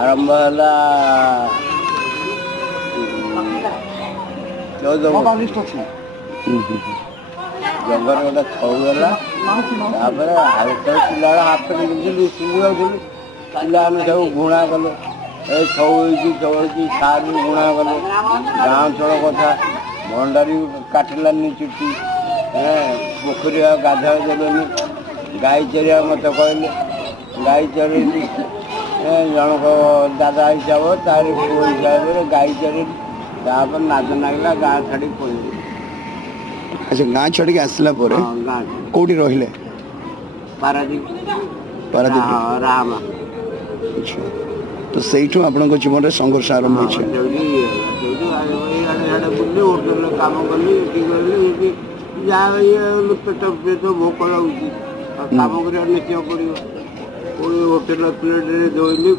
आरंभ है 14 जंगल गोटे छऊला पिला हाथ पिंधुली जाऊँ पिला सब घुणा कले सार भी घुणा कले गाँव चल कथा भंडारी काटिलानी चुटी पोखरी गाधा देवेनि गाई चरिया मत कहले गाई चरई जनक दादा हिसाब तार पुओ हिसाब से गाई चरई नाच नागला गाँ छाड़ी पड़े। अच्छा गाँ छाड़ी आसला कौटी रहिले पारादीप पारादीप रामा। अच्छा तो सहीठू आपन जीवन में संघर्ष आरंभ हो होटेल कम कली जहाँ पेट पेट भोक लगे कम कर निश्चय पड़ो होटेल प्लेट धोइली